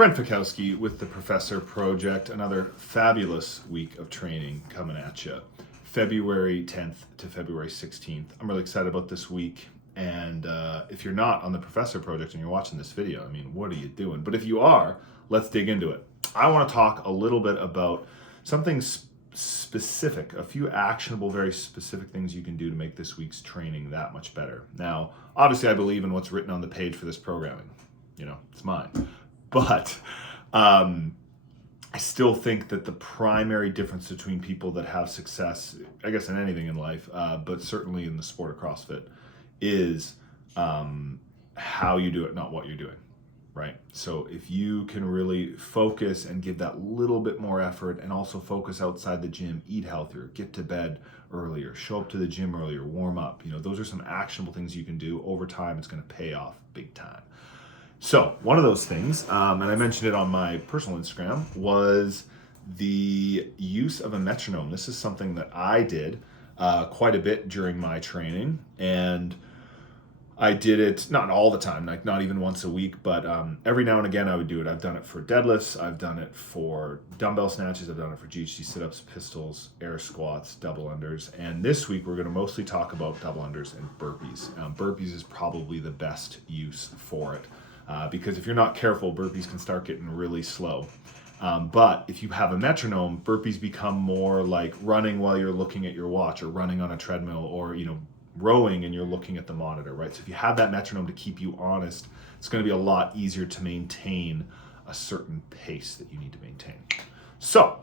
Brent Fikowski with the Professor Project. Another fabulous week of training coming at you. February 10th to February 16th. I'm really excited about this week. And if you're not on the Professor Project and you're watching this video, I mean, what are you doing? But if you are, let's dig into it. I want to talk a little bit about something specific, a few actionable, very specific things you can do to make this week's training that much better. Now, obviously, I believe in what's written on the page for this programming. You know, it's mine. But I still think that the primary difference between people that have success, I guess in anything in life, but certainly in the sport of CrossFit, is how you do it, not what you're doing, right? So if you can really focus and give that little bit more effort and also focus outside the gym, eat healthier, get to bed earlier, show up to the gym earlier, warm up, you know, those are some actionable things you can do. Over time, it's going to pay off big time. So one of those things, and I mentioned it on my personal Instagram, was the use of a metronome. This is something that I did quite a bit during my training, and I did it not all the time, like not even once a week, but every now and again I would do it. I've done it for deadlifts, I've done it for dumbbell snatches, I've done it for GHD sit-ups, pistols, air squats, double unders, and this week we're going to mostly talk about double unders and burpees. Burpees is probably the best use for it. Because if you're not careful, burpees can start getting really slow. But if you have a metronome, burpees become more like running while you're looking at your watch, or running on a treadmill, or, you know, rowing and you're looking at the monitor, right? So if you have that metronome to keep you honest, it's going to be a lot easier to maintain a certain pace that you need to maintain. So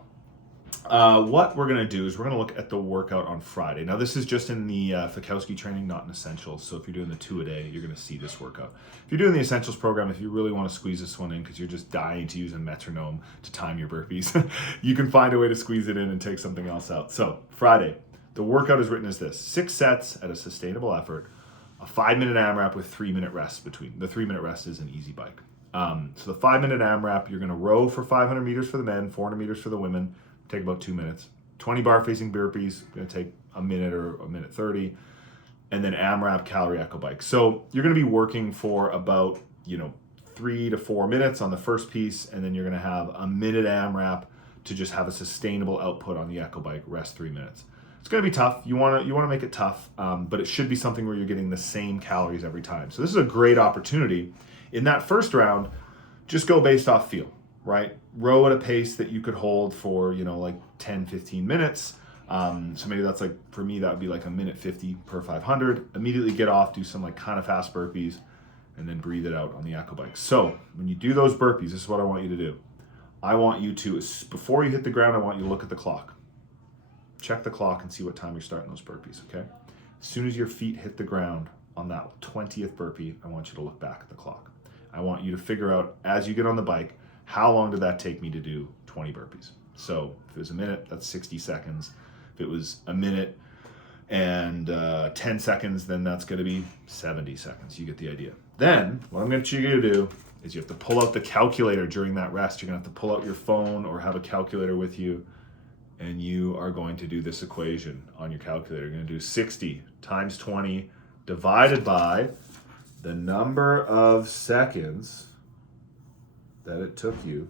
what we're going to do is we're going to look at the workout on Friday. Now, this is just in the Fikowski training, not in Essentials. So if you're doing the 2-a-day, you're going to see this workout. If you're doing the Essentials program, if you really want to squeeze this one in because you're just dying to use a metronome to time your burpees, you can find a way to squeeze it in and take something else out. So Friday, the workout is written as this: 6 sets at a sustainable effort, a 5-minute AMRAP with 3-minute rest between. The 3-minute rest is an easy bike. So the 5-minute AMRAP, you're going to row for 500 meters for the men, 400 meters for the women. Take about 2 minutes. 20 bar facing burpees, going to take a minute or a minute 30. And then AMRAP calorie echo bike. So you're going to be working for about, 3 to 4 minutes on the first piece, and then you're going to have a minute AMRAP to just have a sustainable output on the echo bike, rest 3 minutes. It's going to be tough. You want to make it tough, but it should be something where you're getting the same calories every time. So this is a great opportunity. In that first round, just go based off feel. Right? Row at a pace that you could hold for, like 10, 15 minutes. So maybe that's like, for me, that would be like a minute 50 per 500. Immediately get off, do some like kind of fast burpees, and then breathe it out on the echo bike. So when you do those burpees, this is what I want you to do. I want you to, before you hit the ground, I want you to look at the clock. Check the clock and see what time you're starting those burpees, okay? As soon as your feet hit the ground on that 20th burpee, I want you to look back at the clock. I want you to figure out, as you get on the bike, how long did that take me to do 20 burpees? So if it was a minute, that's 60 seconds. If it was a minute and 10 seconds, then that's going to be 70 seconds. You get the idea. Then what I'm going to get you to do is you have to pull out the calculator during that rest. You're going to have to pull out your phone or have a calculator with you, and you are going to do this equation on your calculator. You're going to do 60 times 20 divided by the number of seconds that it took you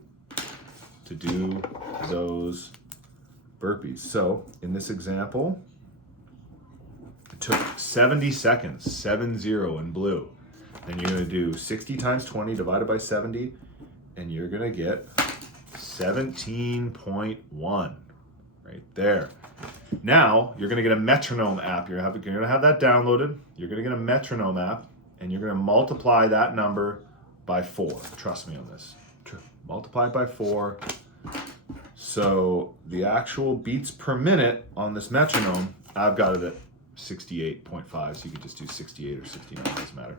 to do those burpees. So in this example, it took 70 seconds, 70 in blue. Then you're going to do 60 times 20 divided by 70, and you're going to get 17.1 right there. Now you're going to get a metronome app. You're going to have that downloaded. You're going to get a metronome app, and you're going to multiply that number by 4. Trust me on this. Multiply by 4. So the actual beats per minute on this metronome, I've got it at 68.5. So you could just do 68 or 69, doesn't matter.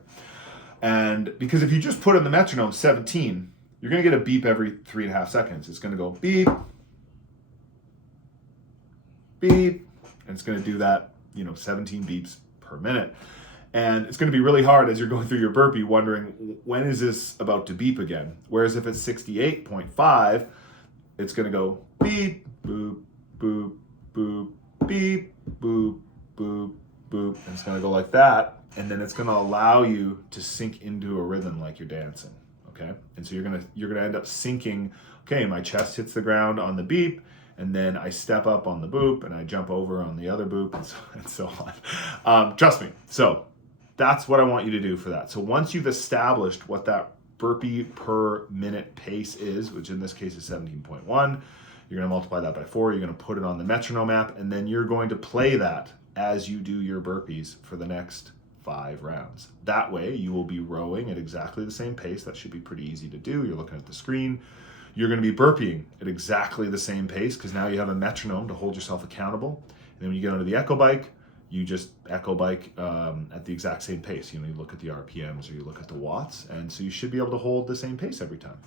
And because if you just put in the metronome 17, you're going to get a beep every 3.5 seconds. It's going to go beep, beep, and it's going to do that, 17 beeps per minute. And it's going to be really hard as you're going through your burpee wondering, when is this about to beep again? Whereas if it's 68.5, it's going to go beep, boop, boop, boop, beep, boop, boop, boop. And it's going to go like that. And then it's going to allow you to sink into a rhythm like you're dancing. okay? And so you're gonna end up syncing, okay, my chest hits the ground on the beep, and then I step up on the boop, and I jump over on the other boop, and so on. Trust me. So that's what I want you to do for that. So once you've established what that burpee per minute pace is, which in this case is 17.1, you're going to multiply that by 4, you're going to put it on the metronome app, and then you're going to play that as you do your burpees for the next 5 rounds. That way you will be rowing at exactly the same pace. That should be pretty easy to do. You're looking at the screen. You're going to be burpeeing at exactly the same pace because now you have a metronome to hold yourself accountable. And then when you get onto the echo bike, you just echo bike at the exact same pace. You look at the RPMs or you look at the watts, and so you should be able to hold the same pace every time.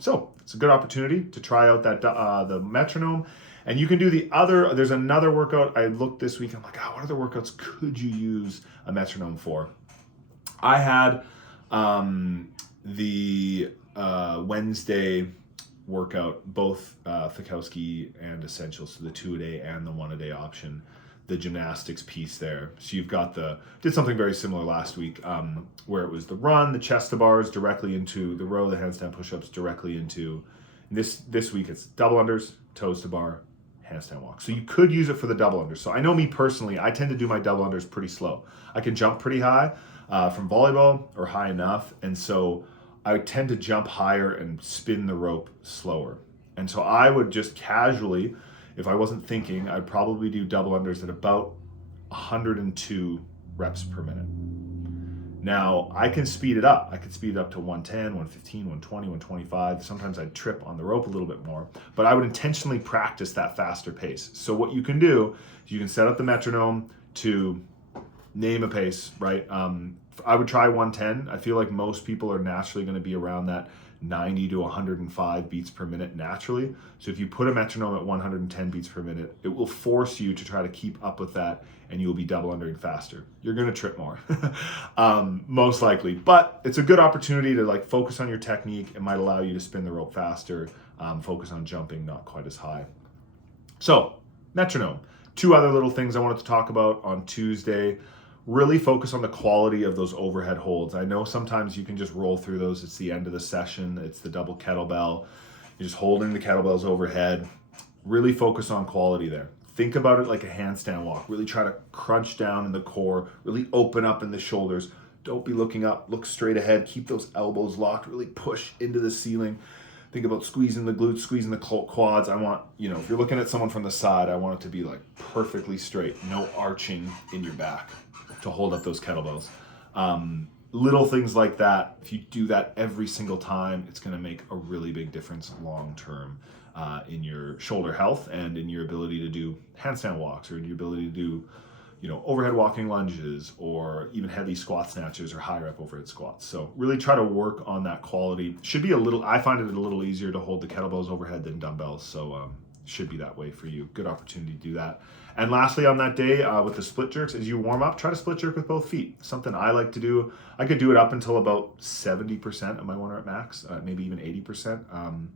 So it's a good opportunity to try out that the metronome. And you can do there's another workout. I looked this week, I'm like, what other workouts could you use a metronome for? I had the Wednesday workout, both Fikowski and Essentials, so the 2-a-day and the 1-a-day option, the gymnastics piece there. So you've got did something very similar last week where it was the run, the chest to bars directly into the row, the handstand push-ups directly into, this week it's double unders, toes to bar, handstand walk. So you could use it for the double unders. So I know me personally, I tend to do my double unders pretty slow. I can jump pretty high from volleyball or high enough. And so I tend to jump higher and spin the rope slower. And so I would just casually, if I wasn't thinking, I'd probably do double unders at about 102 reps per minute. Now, I can speed it up. I could speed it up to 110, 115, 120, 125. Sometimes I'd trip on the rope a little bit more, but I would intentionally practice that faster pace. So what you can do is you can set up the metronome to name a pace, right? I would try 110. I feel like most people are naturally going to be around that 90 to 105 beats per minute naturally. So if you put a metronome at 110 beats per minute, it will force you to try to keep up with that, and you will be double undering faster. You're going to trip more, most likely. But it's a good opportunity to focus on your technique. It might allow you to spin the rope faster, focus on jumping not quite as high. So metronome. 2 other little things I wanted to talk about on Tuesday. Really focus on the quality of those overhead holds. I know sometimes you can just roll through those. It's the end of the session. It's the double kettlebell. You're just holding the kettlebells overhead. Really focus on quality there. Think about it like a handstand walk. Really try to crunch down in the core. Really open up in the shoulders. Don't be looking up. Look straight ahead. Keep those elbows locked. Really push into the ceiling. Think about squeezing the glutes, squeezing the quads. I want, if you're looking at someone from the side, I want it to be perfectly straight. No arching in your back to hold up those kettlebells. Little things like that, if you do that every single time, it's going to make a really big difference long term in your shoulder health and in your ability to do handstand walks, or in your ability to do overhead walking lunges, or even heavy squat snatches or high rep overhead squats. So really try to work on that quality. I find it a little easier to hold the kettlebells overhead than dumbbells, so should be that way for you. Good opportunity to do that. And lastly, on that day with the split jerks, as you warm up, try to split jerk with both feet. Something I like to do. I could do it up until about 70% of my 1 rep max, maybe even 80%.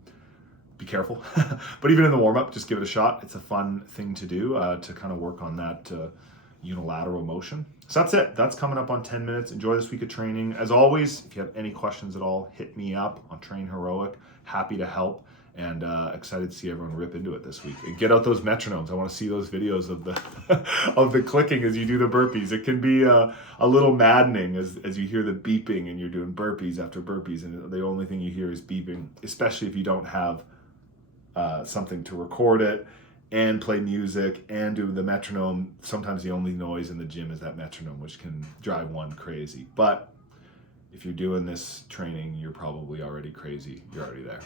Be careful. But even in the warm up, just give it a shot. It's a fun thing to do to kind of work on that unilateral motion. So that's it. That's coming up on 10 minutes. Enjoy this week of training. As always, if you have any questions at all, hit me up on Train Heroic. Happy to help. And excited to see everyone rip into it this week. And get out those metronomes. I want to see those videos of the of the clicking as you do the burpees. It can be a little maddening as you hear the beeping and you're doing burpees after burpees, and the only thing you hear is beeping, especially if you don't have something to record it and play music and do the metronome. Sometimes the only noise in the gym is that metronome, which can drive one crazy. But if you're doing this training, you're probably already crazy. You're already there.